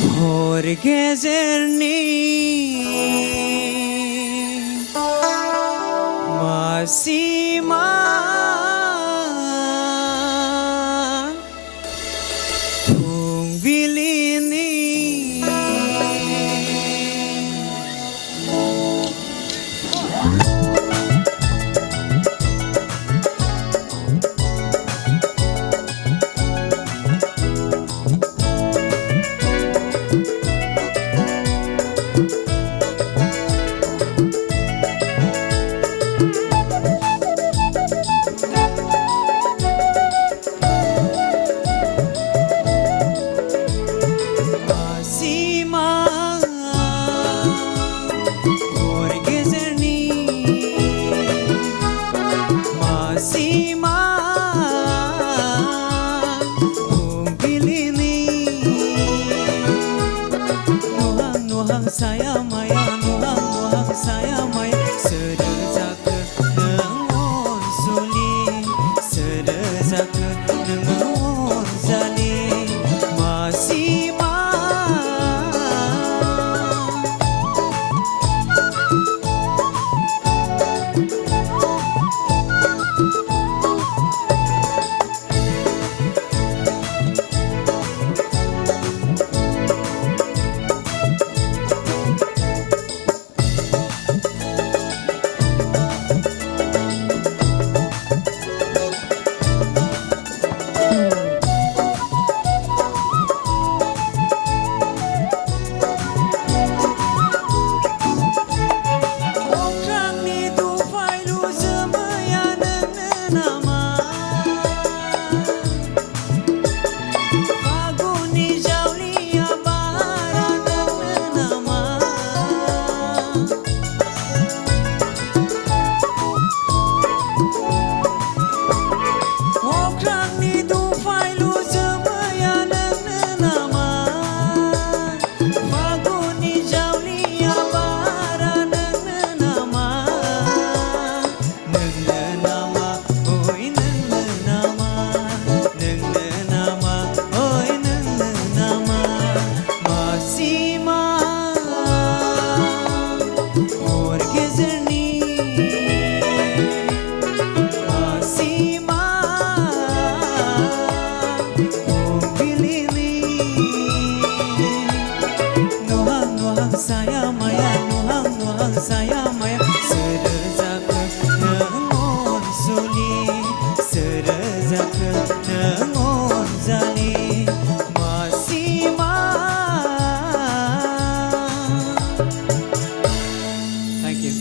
हर गेजेरनि मासिमा फुंबिलिनि मासिमा हर गेजेरनि मासिमा फुंबिलिनि नुहां नुहां साया माया नुहां नुहां साया माया सोर जाखो नों अनसुलि सोर जाखो नों अनजालि मासिमा अख्रांनि दुफायलु जोमैया नोंनो नामा फागुननि जावलिया बारा नोंनो नामा अख्रांनि दुफायलु जोमैया नोंनो नामा फागुननि जावलिया बारा नोंनो नामा ओइ नोंनो नामा ओइ नोंनो नामा मासिमा हर गेजेरनि मासिमा फुंबिलिनि नुहां नुहां साया माया नुहां नुहां साया माया सोर जाखो नों अनसुलि सोर जाखो नों Anjali मासिमा Thank you.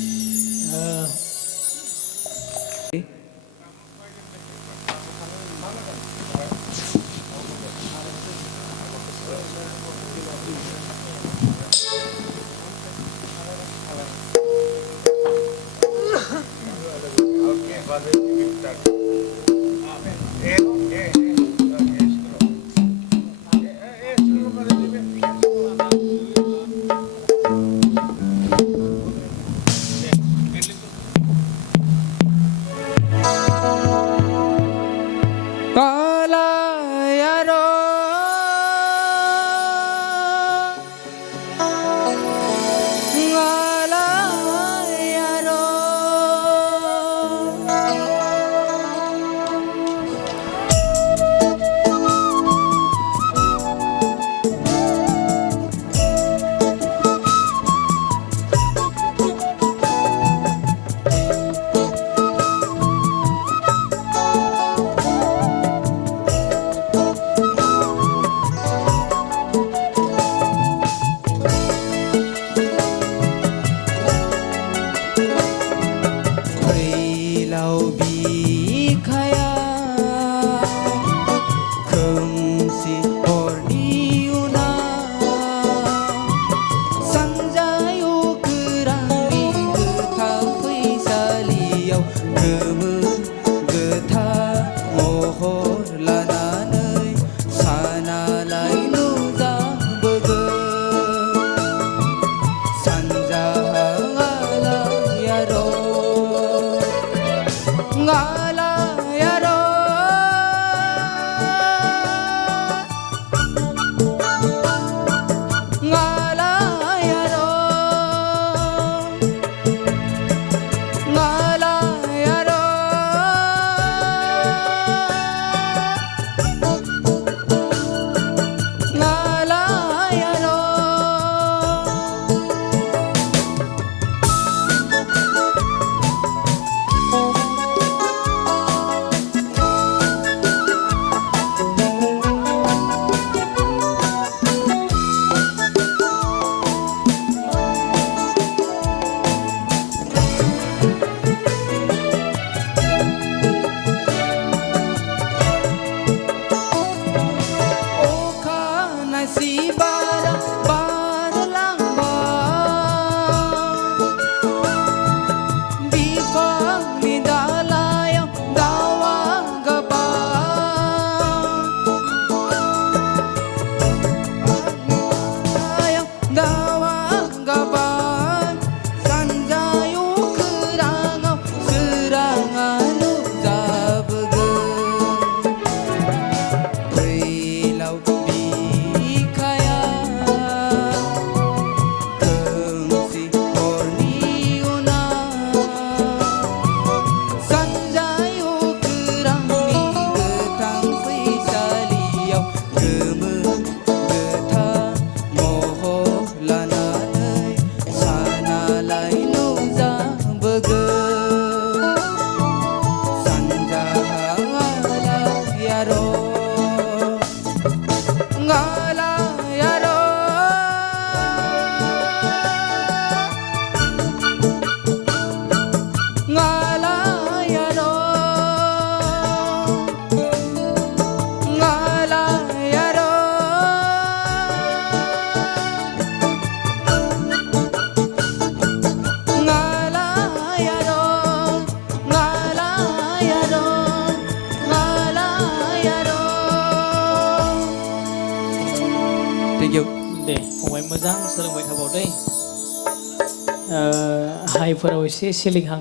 Kalayaro ngalayaro सायाव बिखाया खोमसि हरनि उनाव सानजायाव खोरांनि गोथां फैसालियाव गोमो गोथां महर लानानै सानालाय नुजाबोगोन सानजाहालायार' ngalayaर' ngalayaर' ngalayaर' ngalayaर' ngalayaर' ngalayaर' Thank you. दे फंबाय मोजां सोलोंबाय थाबाव दै हाइफोराव एसे सिलिंहां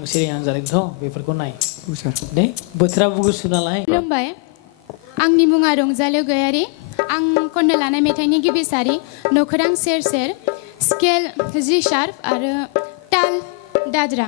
जादोंथ' बेफोरखौ नाय दे बोथोराबो गुसु नालाय खुलुमबाय आंनि मुङा रंजालु गयारि आं खननो लानाय मेथाइनि गिबि सारि नखरां सेर सेर स्केल G शार्प आरो ताल दाद्रा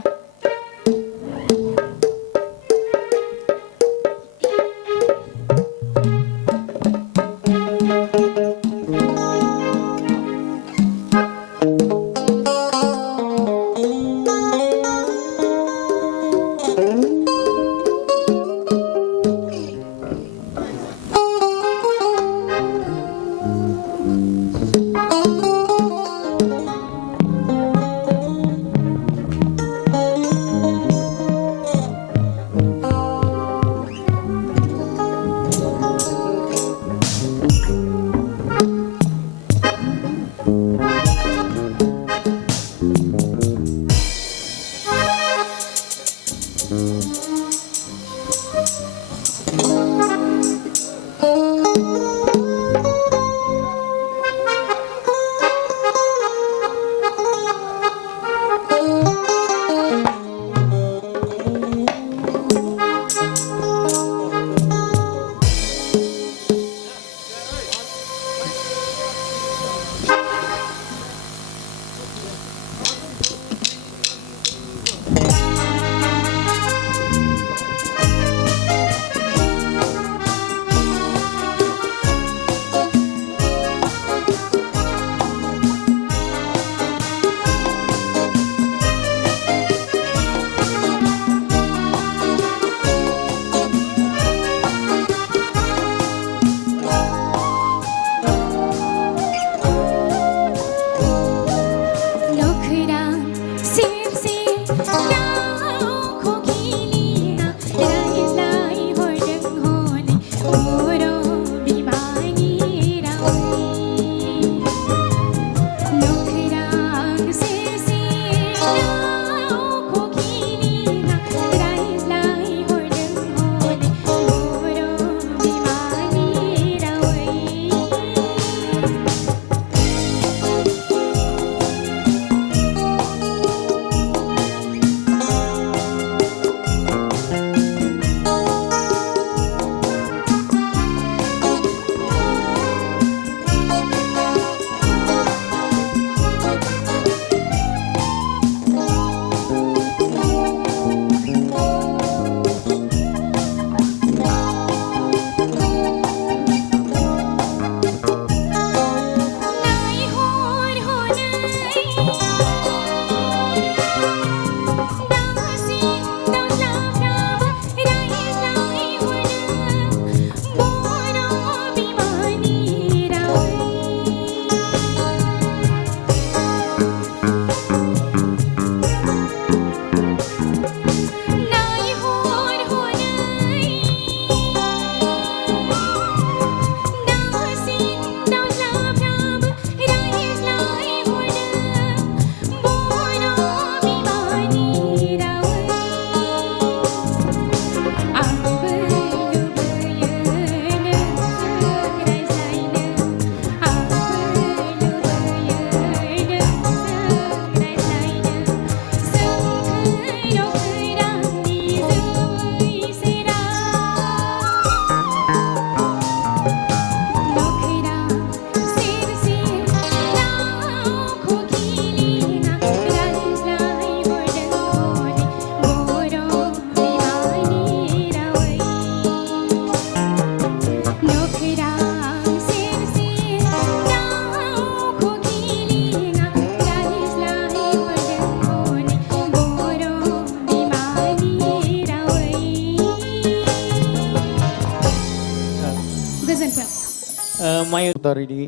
मायो दारिनि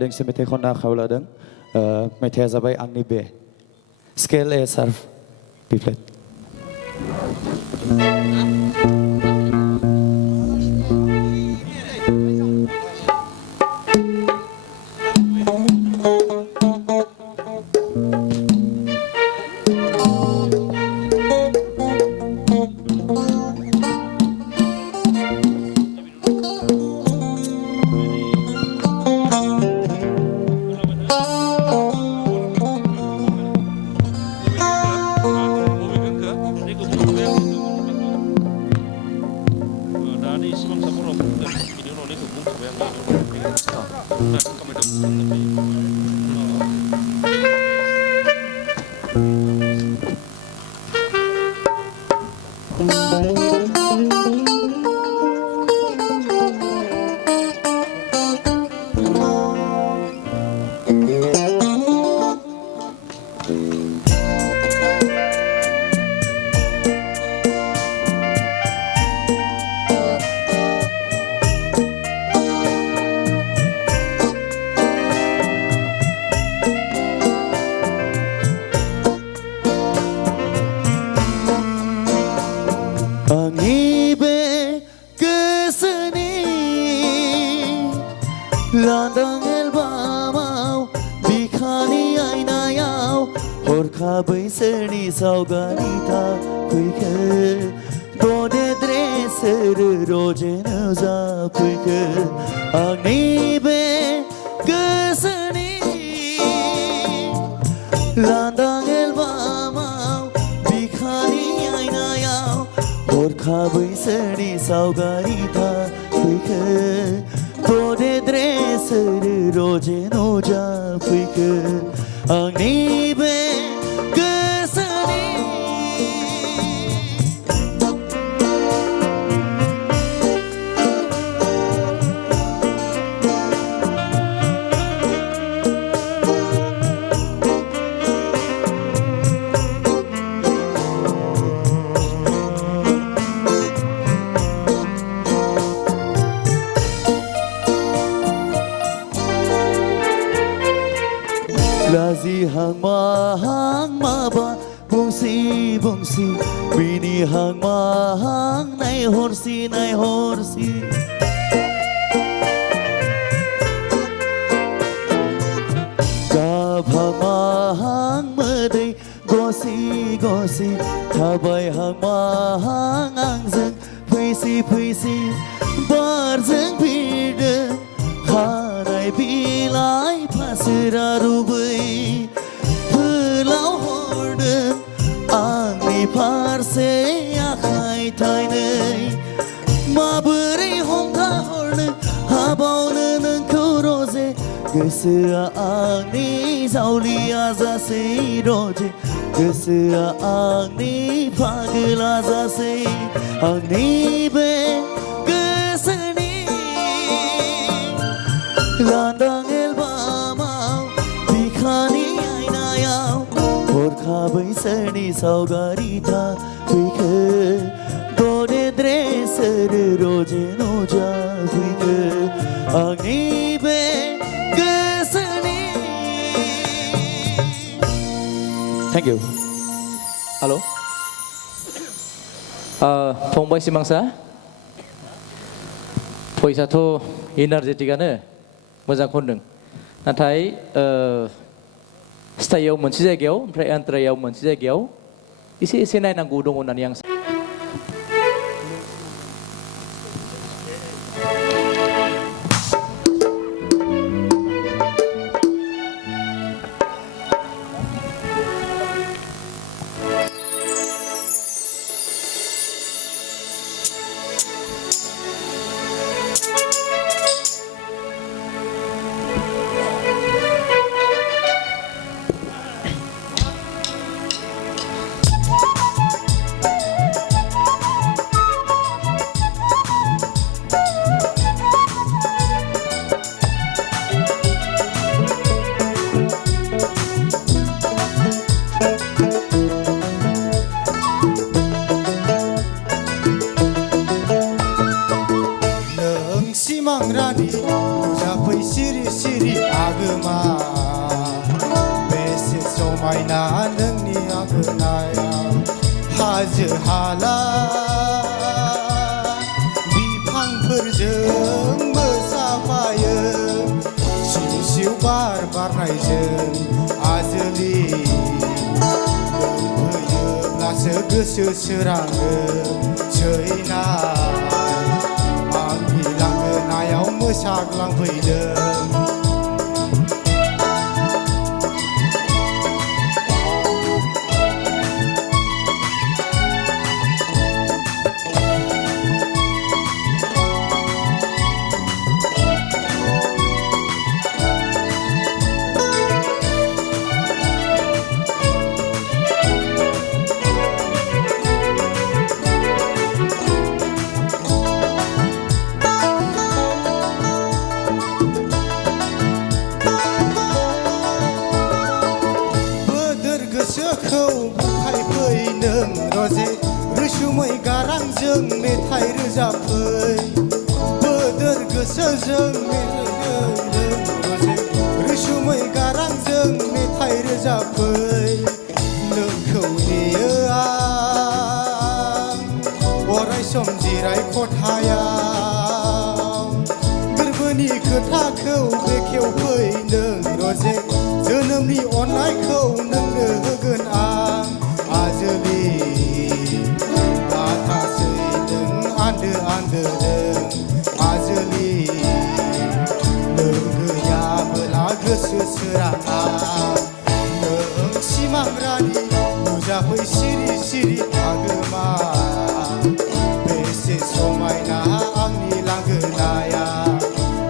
दोंसे मेथाइ खननो आखायाव लादों मेथाइया जाबाय आंनि बे स्केल ए सार्फ बि फ्लेट आंनि बे गोसोनि लांदां एलबामाव बिखानि आयनायाव हरखाबै सोरनि सावगारि थाफैखो ददेद्रे सोर रजेनो जाफैखो आंनि बे गोसोनि लांदां एलबामाव बिखानि आयनायाव हरखाबै सोरनि सावगारि थाफैखो ददेद्रे सोर रजेनो जाफैखो आंनि बे गोसोनि लाजिहां माहां माबा बुंसि बुंसि मिनिहां माहां नायहरसि नायहरसि गाबहां माहां मोदै गसि गसि थाबायहां माहां आंजों फैसि फैसि बारजों बिरदों खानाय बिलाइ फासोरा रुबै फोलाव हरदों आंनि फारसे आखाइ थाइनै माबोरै हमथाहरनो हाबावनो नोंखौ रजे गोसोआ आंनि जावलिया जासै रजे गोसोआ आंनि फागोला जासै आंनि बे गोसोनि लांदां एलबामाव बिखानि आयनायाव हरखाबै सोरनि सावगारि थाफैखो ददेद्रे सोर रजेनो जाफैखो आंनि बे गोसोनि थेंक इउ हेल' फंबाय सिमांसा भइसआथ' इनारजेटिकआनो मोजां खनदों नाथाय स्टाइयाव मोनसे जायगायाव ओमफ्राय आन्ट्रायाव मोनसे जायगायाव एसे नायनांगौ दङ होननानै आं जुमायजों आजोलि लोंफैयोब्लासो गोसो सोराङो सैनाय आंनि लांगोनायाव मोसाग्लांफैदों गोसोखौ बुरखायफै नों रजे रैसुमै गारांजों मेथाइ रोजाबफै बोदोर गोसोजों मेथाइ रजे रैसुमै गारांजों मेथाइ रोजाबफै नोंखौ नेयो आं अराय सम जिराय खथायाव गोरबोनि खोथाखौ बेखेवफै नों रजे जोनोमनि अननायखौ नोंनो होगोन आं आजोलि बाथासै नों आन्दो आन्दोदों आजोलि नों गैयाबोला गोसो सोराङा नों सिमां रानि नुजाफै सिरि सिरि आगोमा बेसे समायना आंनि लांगोनाया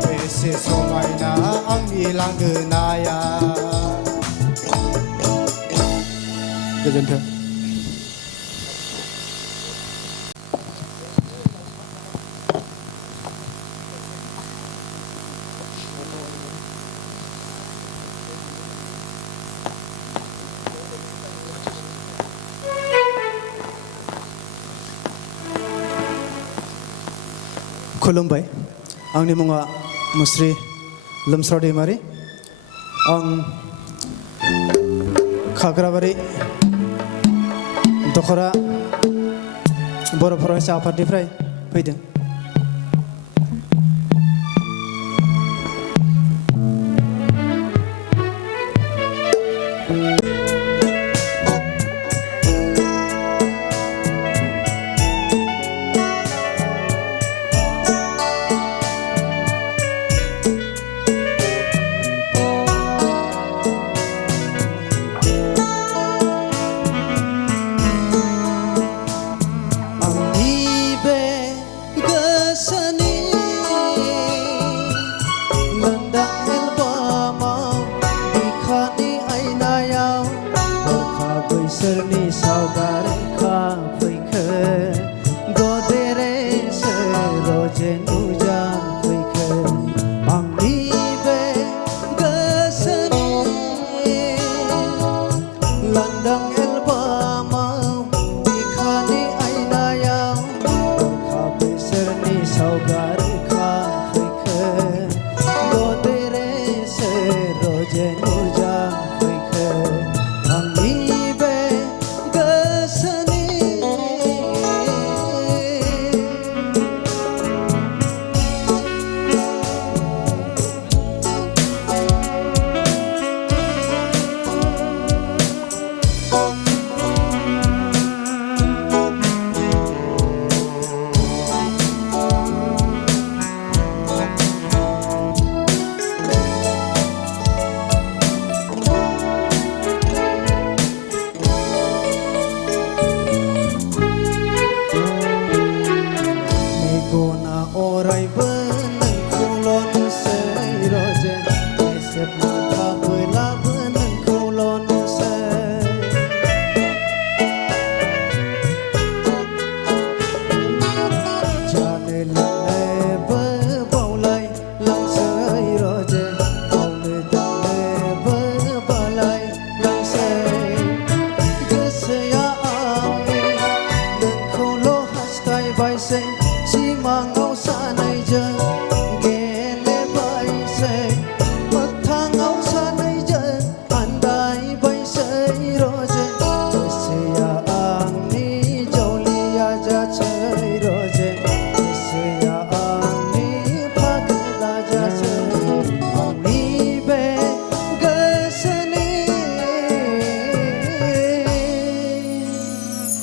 बेसे समायना आंनि लांगोनाया गोजोन्थों खुलुमबाय आंनि मुङा मुस्रि लोमस्राव दैमारि आं खाग्राबारि दखरा बर' फरायसा आफादनिफ्राय फैदों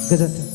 गोजोन्थों